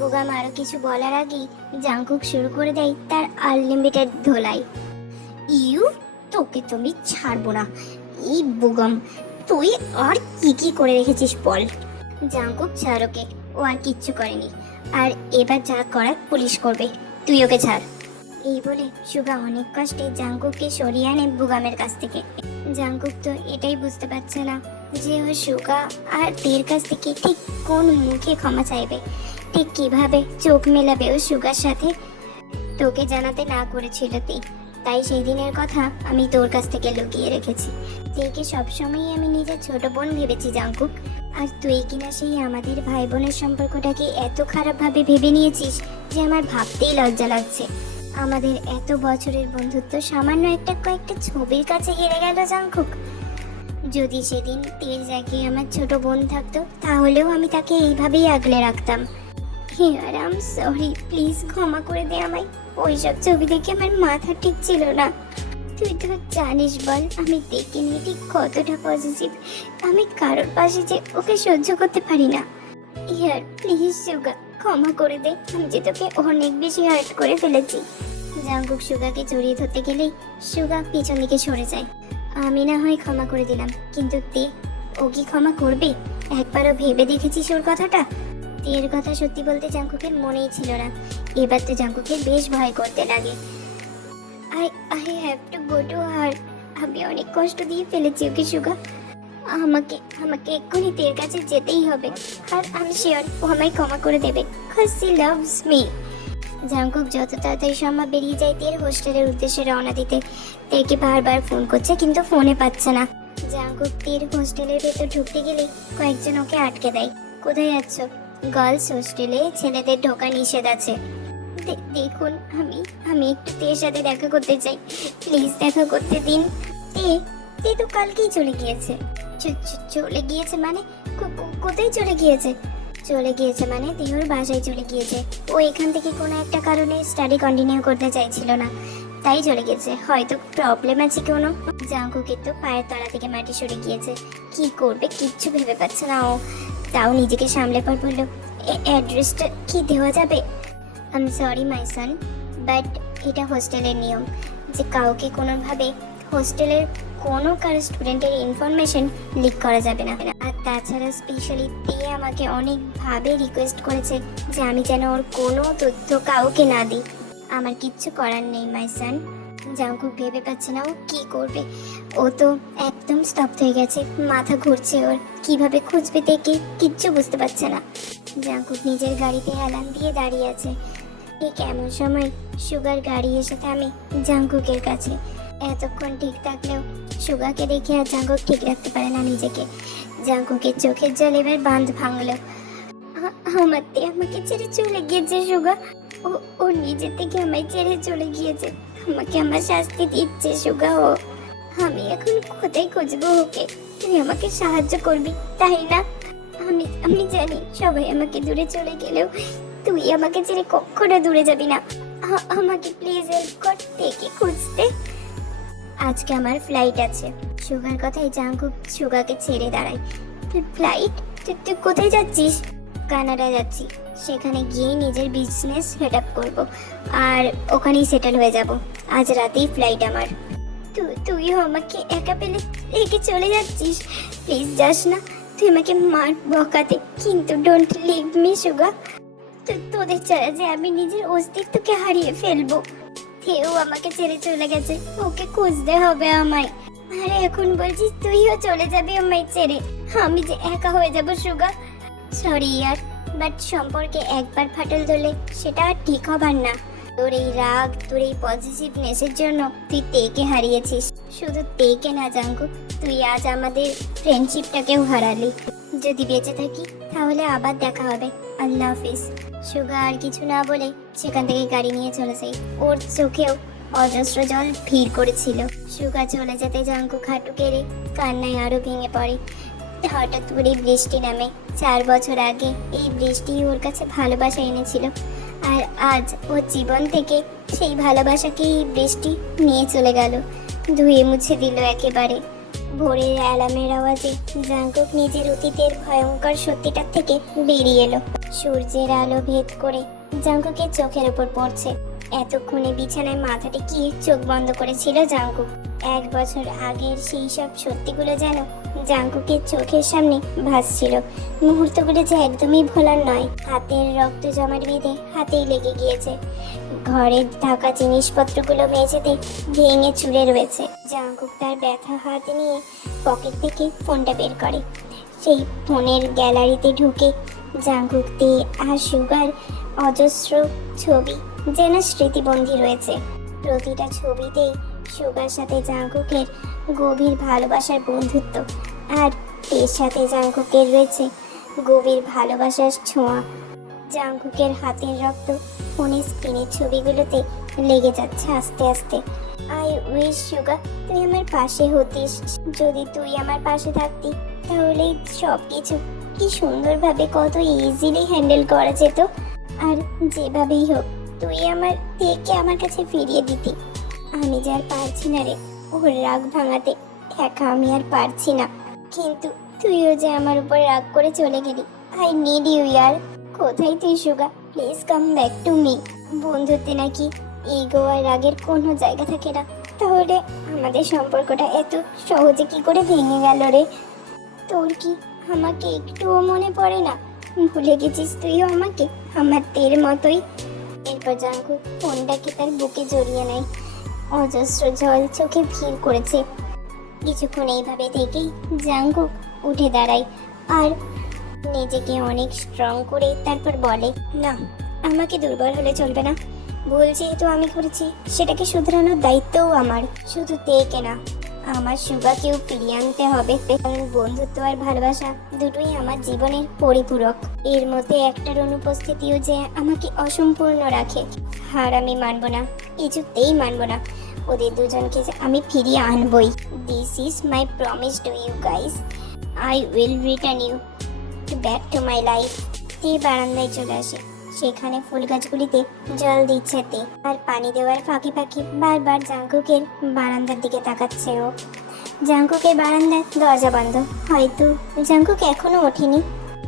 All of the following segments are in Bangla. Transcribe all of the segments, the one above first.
বুগাম আরও কিছু বলার আগেই জাংকুক শুরু করে দেয় তার আনলিমিটেড ধোলাই। ইউ, তোকে তুমি ছাড়বো না। এই বুগম, তুই আর কি কি করে রেখেছিস বল? জাংকুক ছাড় ওকে, ও আর কিচ্ছু করেনি। আর এবার যা করার পুলিশ করবে, তুই ওকে ছাড়। এই বলে সুগা অনেক কষ্টে জাংকুককে সরিয়ে আনে বুগামের কাছ থেকে। জাংকুক তো এটাই বুঝতে পারছে না যে ও সুগা আর তের কাছ থেকে ঠিক কোন মুখে ক্ষমা চাইবে। ঠিক কীভাবে চোখ মেলাবে ও সুগার সাথে? তোকে জানাতে না করেছিল তে। তাই সেই দিনের কথা আমি তোর কাছ থেকে লুকিয়ে রেখেছি। তেকে সবসময়ই আমি নিজের ছোট বোন ভেবেছি জাঙ্কুক আর তুই কিনা সেই আমাদের ভাই বোনের সম্পর্কটাকে এত খারাপভাবে ভেবে নিয়েছিস যে আমার ভাবতেই লজ্জা লাগছে। আমাদের এত বছরের বন্ধুত্ব সামান্য একটা কয়েকটা ছবির কাছে হেরে গেল জাঙ্কুক যদি সেদিন তের জায়গায় আমার ছোট বোন থাকতো, তাহলেও আমি তাকে এইভাবেই আগলে রাখতাম। হিয়ার আম সরি প্লিজ ক্ষমা করে দে আমায়। ওইসব ছবি দেখে আমার মাথা ঠিক ছিল না। তুই তো জানিস বল, আমি দেখে নিয়ে ঠিক কতটা পজিটিভ আমি কারোর পাশে যে ওকে সহ্য করতে পারি না। ইয়ার প্লিজ সুগা ক্ষমা করে দে। আমি যে তোকে অনেক বেশি হার্ট করে ফেলেছি। জাঙ্গুক সুগাকে জড়িয়ে ধরতে গেলেই সুগা পিছন দিকে সরে যায়। আমি না হয় ক্ষমা করে দিলাম, কিন্তু তে ও কি ক্ষমা করবে? একবারও ভেবে দেখেছিস ওর কথাটা? তের কথা সত্যি বলতে জাঙ্কুকের মনেই ছিল না। এবার তো জাঙ্কুকের বেশ ভয় করতে লাগে। I I have to go to her আমি অনেক কষ্ট দিয়ে ফেলেছি ওকে, সুগা। আমাকে আমাকে এক্ষুনি তের কাছে যেতেই হবে। আর আমি শিওর ও আমায় ক্ষমা করে দেবে সি লাভস মি জাঙ্কুক যত তাড়াতাড়ি সম্ভব বেরিয়ে যায় তের হোস্টেলের উদ্দেশ্যে রওনা দিতে। তেকে বারবার ফোন করছে, কিন্তু ফোনে পাচ্ছে না। জাঙ্কুক তের হোস্টেলের ভেতর ঢুকতে গেলে কয়েকজন ওকে আটকে দেয়। কোথায় যাচ্ছ গার্লস হোস্টেলে ছেলেদের ঢোকা নিষেধ আছে। দেখুন, আমি আমি একটু তের সাথে দেখা করতে চাই। প্লিজ দেখা করতে দিন। তে তে তো কালকেই চলে গিয়েছে। চলে গিয়েছে মানে? কোথায় চলে গিয়েছে? চলে গিয়েছে মানে? দেহর বাসায় চলে গিয়েছে। ও এখান থেকে কোনো একটা কারণে স্টাডি কন্টিনিউ করতে চাইছিল না। তাই চলে গেছে হয়তো প্রবলেম আছে কোনো। জাঙ্কুকের তো পায়ের তলা থেকে মাটি সরে গিয়েছে। কি করবে? কিচ্ছু ভেবে পাচ্ছে না ও। তাও নিজেকে সামলে পর বলল। অ্যাড্রেসটা কি দেওয়া যাবে? I am sorry my son but এটা হোস্টেলের নিয়ম। যে কাউকে কোনোভাবে হোস্টেলের কোনো কারও স্টুডেন্টের ইনফরমেশন লিক করা যাবে না। আর তাছাড়া স্পেশালি তে আমাকে অনেকভাবে রিকোয়েস্ট করেছে যে আমি যেন ওর কোনো তথ্য কাউকে না দিই। আমার কিচ্ছু করার নেই মাই সান জাঙ্কুক ভেবে পাচ্ছে না, ও কি করবে? ও তো একদম স্তব্ধ হয়ে গেছে, মাথা ঘুরছে ওর। কীভাবে খুঁজবে দেখে কিচ্ছু বুঝতে পারছে না। জাঙ্কুক নিজের গাড়িতে হেলান দিয়ে দাঁড়িয়ে আছে। ঠিক এমন সময় সুগার গাড়ি এসে থামে জাঙ্কুকের কাছে। এতক্ষণ ঠিক থাকলেও সুগাকে দেখে আর জাঙ্কুক ঠিক রাখতে পারে না নিজেকে। জাঙ্কুকের চোখের জল এবার বাঁধ ভাঙল। আমার আমাকে ছেড়ে চলে গিয়েছে সুগা। ও ও নিজে থেকে আমায় ছেড়ে চলে গিয়েছে। আমাকে আমার শাস্তি দিচ্ছে সুগা ও আমি এখন কোথায় খুঁজবো ওকে? তুই আমাকে সাহায্য করবি, তাই না? আমি আমি জানি সবাই আমাকে দূরে চলে গেলেও তুই আমাকে ছেড়ে কখনো দূরে যাবি না। আমাকে প্লিজ হেল্প কর, দেখে খুঁজতে। আজকে আমার ফ্লাইট আছে। সুগার কথাই জাঙ্কুক সুগাকে ছেড়ে দাঁড়ায়। ফ্লাইট তুই কোথায় যাচ্ছিস? কানাডা যাচ্ছি। সেখানে গিয়ে নিজের বিজনেস সেট আপ করব। আর ওখানেই সেটেল হয়ে যাব। আজ রাতেই ফ্লাইট আমার। তুই তুইও আমাকে একা পেলে রেখে চলে যাচ্ছিস? প্লিজ যাস না। তুই আমাকে মার বকাতে। কিন্তু ডোন্ট লিভ মি সুগা তো- তোদের ছাড়া যে আমি নিজের অস্তিত্বকে হারিয়ে ফেলব। কেউ আমাকে ছেড়ে চলে গেছে। ওকে খুঁজতে হবে আমায়। আরে এখন বলছিস তুইও চলে যাবি আমায় ছেড়ে। আমি যে একা হয়ে যাব সুগা সরি ইয়ার বাট সম্পর্কে একবার ফাটল ধরলে সেটা আর ঠিক হবার না। তোর এই রাগ, তোর এই পজিটিভনেসের জন্য তুই তেকে হারিয়েছিস। শুধু তেকে না, জাঙ্কু, তুই আজ আমাদের ফ্রেন্ডশিপটাকেও হারালি। যদি বেঁচে থাকি, তাহলে আবার দেখা হবে। আল্লাহ হাফিজ। সুগা আর কিছু না বলে সেখান থেকে গাড়ি নিয়ে চলে যাই। ওর চোখেও অজস্র জল ভিড় করেছিল। সুগা চলে যেতে জাঙ্কু খাটু কেড়ে কান্নায় আরও ভেঙে পড়ে। হঠাৎ করে বৃষ্টি নামে। চার বছর আগে এই বৃষ্টি ওর কাছে ভালোবাসা এনেছিল। আর আজ ওর জীবন থেকে সেই ভালোবাসাকে এই বৃষ্টি নিয়ে চলে গেল। ধুয়ে মুছে দিল একেবারে। ভোরের অ্যালার্মের আওয়াজে জাঙ্কুক নিজের অতীতের ভয়ঙ্কর সত্যিটার থেকে বেরিয়ে এলো। সূর্যের আলো ভেদ করে জাঙ্কুকের চোখের ওপর পড়ছে। এতক্ষণে বিছানায় মাথা টেকিয়ে চোখ বন্ধ করেছিল জাঙ্কুক এক বছর আগের সেই সব সত্যিগুলো যেন জাঙ্কুকের চোখের সামনে ভাসছিল। মুহূর্তগুলো যে একদমই ভোলার নয়। হাতের রক্ত জমাট বেঁধে হাতেই লেগে গিয়েছে। ঘরের থাকা জিনিসপত্রগুলো মেঝেতে ভেঙে চুরে রয়েছে। জাঙ্কুক তার ব্যথা হাত নিয়ে পকেট থেকে ফোনটা বের করে। সেই ফোনের গ্যালারিতে ঢুকে জাঙ্কুক তে আর সুগার, অজস্র ছবি, যেন স্মৃতিবন্দী রয়েছে। প্রতিটা ছবিতেই সুগার সাথে জাঙ্কুকের গভীর ভালোবাসার বন্ধুত্ব আর এর সাথে জাঙ্কুকের রয়েছে গভীর ভালোবাসার ছোঁয়া। জাঙ্কুকের হাতের রক্ত ফোনের স্ক্রিনের ছবিগুলোতে লেগে যাচ্ছে আস্তে আস্তে। আই উইশ সুগা তুই আমার পাশে হতিস। যদি তুই আমার পাশে থাকতি, তাহলে সব কিছু কি সুন্দরভাবে, কত ইজিলি হ্যান্ডেল করা যেত? আর যেভাবেই হোক, তুই আমার তেকে আমার কাছে ফিরিয়ে দিতি। আমি যে আর পারছি না রে। ওর রাগ ভাঙাতে একা আমি আর পারছি না। কিন্তু তুইও যে আমার উপর রাগ করে চলে গেলি। আই নিড ইউ ইয়ার। কোথায় তুই Suga? Please come back to me. বন্ধুত্বে নাকি ইগো আর রাগের কোনো জায়গা থাকে না? তাহলে আমাদের সম্পর্কটা এত সহজে কি করে ভেঙে গেল রে? তোর কি আমাকে একটুও মনে পড়ে না? ভুলে গেছিস তুইও আমাকে? আমার তের মতোই। এরপর জাঙ্কু ফোনটাকে তার বুকে জড়িয়ে নেয়? অজস্র জল চোখে ভিড় করেছে। কিছুক্ষণ এইভাবে থেকেই জাঙ্গু উঠে দাঁড়ায় আর নিজেকে অনেক স্ট্রং করে তারপর বলে, না, আমাকে দুর্বল হলে চলবে না। ভুল যেহেতু আমি করেছি, সেটাকে শুধরানোর দায়িত্বও আমার। শুধু তে না। আমার সুগাকেও ফিরিয়ে আনতে হবে। কারণ বন্ধুত্ব আর ভালোবাসা দুটোই আমার জীবনের পরিপূরক। এর মধ্যে একটার অনুপস্থিতিও যে আমাকে অসম্পূর্ণ রাখে, হার আমি মানব না, কিছুতেই মানব না। ওদের দুজনকে যে আমি ফিরিয়ে আনবই। This is my promise to you guys I will return you to back to my life তে বারান্দায় চলে আসে? সেখানে ফুল গাছগুলিতে জল দিচ্ছে তে। আর পানি দেওয়ার ফাঁকে ফাঁকে বারবার জাঙ্কুকের বারান্দার দিকে তাকাচ্ছে ও। জাঙ্কুকের বারান্দার দরজা বন্ধ। হয়তো জাঙ্কুক এখনও ওঠেনি।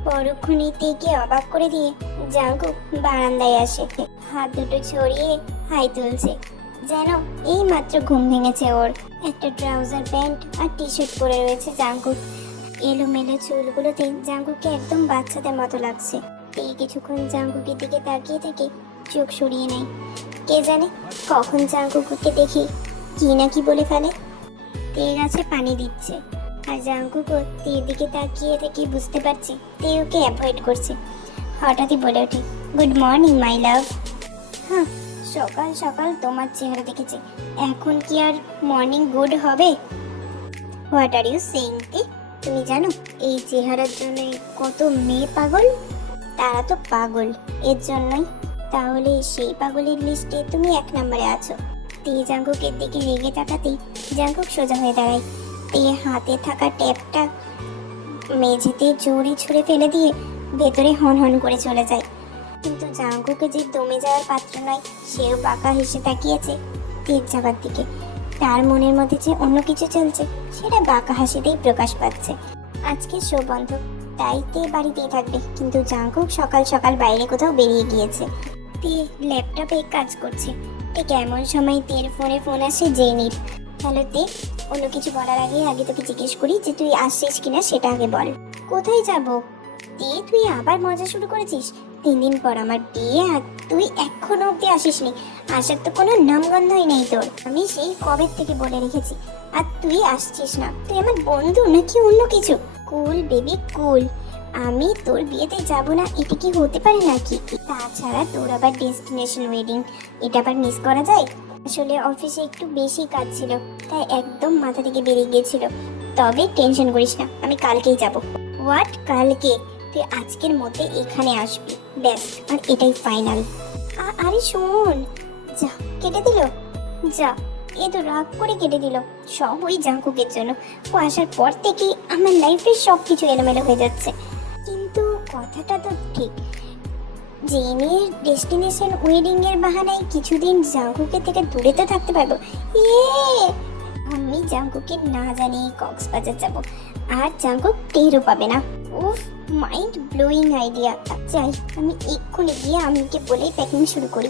পরক্ষণে তেকে অবাক করে দিয়ে জাঙ্কুক বারান্দায় আসে। হাত দুটো ছড়িয়ে হাই তুলছে। যেন এই মাত্র ঘুম ভেঙেছে ওর। একটা ট্রাউজার প্যান্ট আর টি শার্ট পরে রয়েছে জাঙ্কুক এলোমেলো চুলগুলোতে জাঙ্কুকে একদম বাচ্চাদের মতো লাগছে। এই কিছুক্ষণ জাঙ্কুকের দিকে তাকিয়ে থেকে চোখ সরিয়ে নেয়। কে জানে কখন জাঙ্কুকুকে দেখি, কি না কি বলে ফেলে। তে গাছে পানি দিচ্ছে। আর জাঙ্কুকও তের দিকে তাকিয়ে থেকে বুঝতে পারছে তে ওকে অ্যাভয়েড করছে। হঠাৎই বলে ওঠে গুড মর্নিং মাই লাভ হ্যাঁ সকাল সকাল তোমার চেহারা দেখেছি। এখন কি আর মর্নিং গুড হবে? হোয়াট আর ইউ সেইং তে? তুমি জানো, এই চেহারার জন্য কত মেয়ে পাগল? তারা তো পাগল। এর জন্যই। তাহলে সেই পাগলের লিস্টে তুমি এক নম্বরে আছো। তে জাঙ্কুকের দিকে রেগে তাকাতেই জাঙ্কুক সোজা হয়ে দাঁড়ায়। তে হাতে থাকা ট্যাপটা মেঝেতে জোরে ছুঁড়ে ফেলে দিয়ে ভেতরে হন হন করে চলে যায়। কিন্তু জাঙ্কুকে যে দমে যাওয়ার পাত্র নয়, সেও বাঁকা হেসে তাকিয়েছে তীর যাবার দিকে। তার মনের মধ্যে যে অন্য কিছু চলছে, সেটা বাঁকা হাসিতেই প্রকাশ পাচ্ছে। আজকে শো বন্ধ তাই তে বাড়িতেই থাকবে। কিন্তু জাঙ্কুক সকাল সকাল বাইরে কোথাও বেরিয়ে গিয়েছে। তে ল্যাপটপে কাজ করছে। ঠিক এমন সময় তের ফোনে ফোন আসে জেনির হ্যালো তে, অন্য কিছু বলার আগে আগে তোকে জিজ্ঞেস করি যে তুই আসছিস কিনা সেটা আগে বল। কোথায় যাব? তে, তুই আবার মজা শুরু করেছিস? তিন দিন পর আমার বিয়ে আর তুই এখনও অব্দি আসিসনি। আসার তো কোনো নামগন্ধই নেই তোর। আমি সেই কবে থেকে বলে রেখেছি। আর তুই আসছিস না। তুই আমার বন্ধু নাকি অন্য কিছু? Cool, baby cool. আমি তোর বিয়েতে যাব না, এটা কি হতে পারে নাকি? তাছাড়া তোর আবার ডেস্টিনেশন ওয়েডিং এটা আবার মিস করা যায়? আসলে অফিসে একটু বেশি কাজ ছিল, তাই একদম মাথা থেকে বেরিয়ে গিয়েছিল। তবে টেনশন করিস না, আমি কালকেই যাব। হোয়াট কালকে? তুই আজকের মধ্যে এখানে আসবি। ব্যাস, আর এটাই ফাইনাল আরে শোন, যা, কেটে দিল। যা। এ তো রাগ করে কেটে দিল। সব ওই জাঙ্কুকের জন্য। ও আসার পর থেকেই আমার লাইফের সব কিছু এলোমেলো হয়ে যাচ্ছে। কিন্তু কথাটা তো ঠিক। জেনের ডেস্টিনেশন ওয়েডিং এর বাহানায় কিছুদিন জাঙ্কুকের থেকে দূরে তো থাকতে পারব। ইয়ে আমি জাঙ্কুকে না জানিয়ে কক্সবাজার যাব। আর জাঙ্কুক টেরও পাবে না। উফ মাইন্ড ব্লোয়িং আইডিয়া চাই আমি এক্ষুনি গিয়ে আমিকে বলেই প্যাকিং শুরু করি।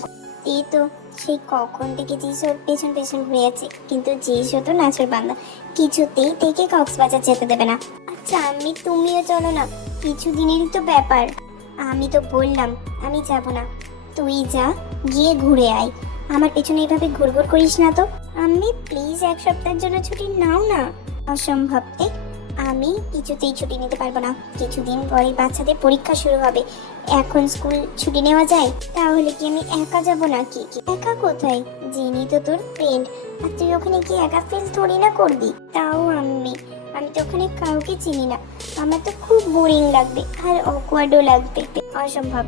তে তো সেই কখন থেকে জিসোর পেছন পেছন ঘুরে আছে কিন্তু জিসো তো নাচর বান্দা, কিছুতেই থেকে কক্সবাজার যেতে দেবে না। আচ্ছা আমি তুমিও চলো না কিছুদিনেরই তো ব্যাপার। আমি তো বললাম, আমি যাব না। তুই যা, গিয়ে ঘুরে আয়। আমার পেছনে এইভাবে ঘুরঘুর করিস না তো। আমি প্লিজ এক সপ্তাহের জন্য ছুটি নাও না। অসম্ভব আমি কিছুতেই ছুটি নিতে পারব না। কিছুদিন পরে বাচ্চাদের পরীক্ষা শুরু হবে। এখন স্কুল ছুটি নেওয়া যায়, তাহলে কি আমি একা যাব নাকি? কি একা কোথায়? জেনি তো তোর ফ্রেন্ড আর তুই ওখানে কি একা ফিল থোড়ি না করবি? তাও আমি। আমি তো ওখানে কাউকে চিনি না। আমার তো খুব বোরিং লাগবে, আর অকওয়ার্ডও লাগবে। অসম্ভব।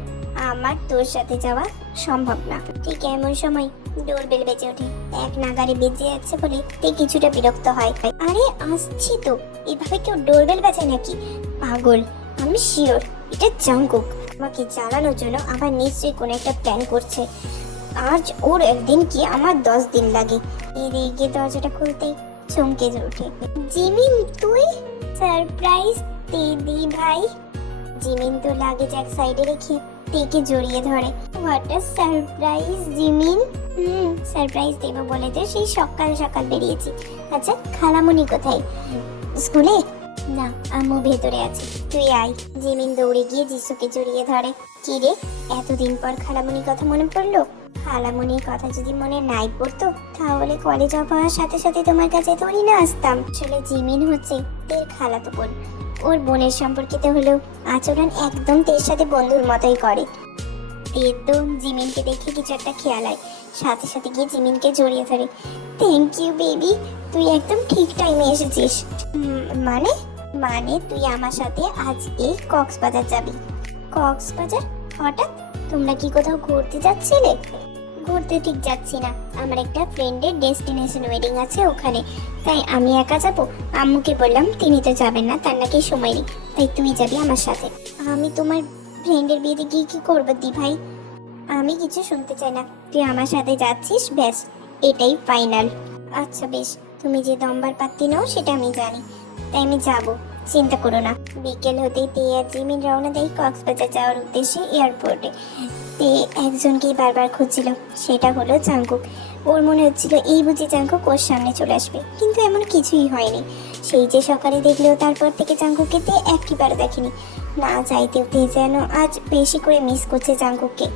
আমার তোর সাথে যাওয়া সম্ভব না। ঠিক এমন সময় ডোরবেল বেজে ওঠে? এক নাগারে বেজে যাচ্ছে বলে তে কিছুটা বিরক্ত হয়। আরে, আসছি তো। এভাবে কেউ ডোরবেল বাজায় নাকি? পাগল, আমি শিওর, এটা জাঙ্কুক। আমাকে জ্বালানোর জন্য আবার নিশ্চয়ই কোনো একটা প্ল্যান করছে। আজ ওর একদিন কি আমার দশ দিন লাগে? এদিকে দরজাটা খুলতে চমকে ওঠে। জিমিন, তুই? সারপ্রাইজ দিদি ভাই। জিমিন তো লাগেজ এক সাইডে রেখে তেকে জড়িয়ে ধরে। What a surprise Jimin. Hmm surprise দেবো বলে তো সেই সকাল সকাল বেরিয়েছি। আচ্ছা খালামণি কোথায়? স্কুলে? না, আম্মু ভেতরে আছে। তুই আয়। জিমিন দৌড়ে গিয়ে যিশুকে জড়িয়ে ধরে। কি রে? এতদিন পর খালামণির কথা মনে পড়ল? খালামণির কথা যদি মনে নাই পড়তো, তাহলে কলেজ অফ হওয়ার সাথে সাথে তোমার কাছে ধরি না আসতাম। আসলে জিমিন হচ্ছে তের খালাতো বোন। ওর বোনের সম্পর্কিত হলেও আচরণ একদম তের সাথে বন্ধুর মতোই করে। তের তো জিমিনকে দেখে কিছু একটা খেয়াল হয়। সাথে সাথে গিয়ে জিমিনকে জড়িয়ে ধরে। থ্যাংক ইউ বেবি তুই একদম ঠিক টাইমে এসেছিস। মানে? মানে তুই আমার সাথে আজ এই কক্সবাজার যাবি। কক্সবাজার? হঠাৎ? তোমরা কি কোথাও ঘুরতে যাচ্ছিলে? ঘুরতে ঠিক যাচ্ছি না। আমার একটা ফ্রেন্ডের ডেস্টিনেশন ওয়েডিং আছে ওখানে। তাই আমি একা যাব? আম্মুকে বললাম, তিনি তো যাবেন না, তার নাকি সময় নেই। তাই তুই যাবি আমার সাথে। আমি তোমার ফ্রেন্ডের বিয়েতে গিয়ে কি করব, দি ভাই? আমি কিছু শুনতে চাই না। তুই আমার সাথে যাচ্ছিস? ব্যাস, এটাই ফাইনাল আচ্ছা বেশ। তুমি যে দম্বার পাত্তি নাও, সেটা আমি জানি। তাই আমি যাব। চিন্তা করো না। বিকেল হতেই তে জিমিন রওনা দেয় কক্সবাজার যাওয়ার উদ্দেশ্যে এয়ারপোর্টে। তে একজনকেই বারবার খুঁজছিল। সেটা হলো চাঙ্কুক ওর মনে হচ্ছিল এই বুঝি চাঙ্কুক ওর সামনে চলে আসবে। কিন্তু এমন কিছুই হয়নি। সেই যে সকালে দেখলেও তারপর থেকে চাঙ্কুকে তে একটিবার দেখেনি। না চাইতেও তে যেন আজ বেশি করে মিস করছে চাঙ্কুককে